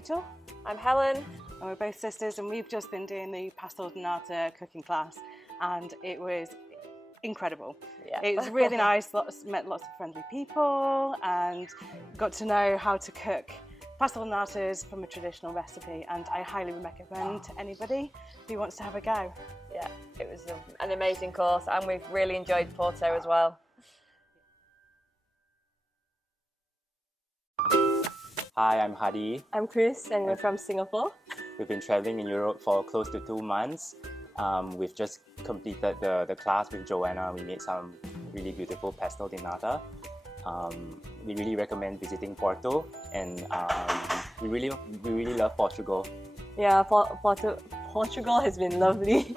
Rachel. I'm Helen. And we're both sisters, and we've just been doing the Pastel de Nata cooking class, and it was incredible. Yeah. It was really nice, met lots of friendly people, and got to know how to cook pastel de natas from a traditional recipe, and I highly recommend to anybody who wants to have a go. Yeah, it was an amazing course, and we've really enjoyed Porto as well. Hi, I'm Hadi. I'm Chris, and we're from Singapore. We've been traveling in Europe for close to 2 months. We've just completed the class with Joana. We made some really beautiful pastel de nata. We really recommend visiting Porto, and we really love Portugal. Yeah, Portugal has been lovely.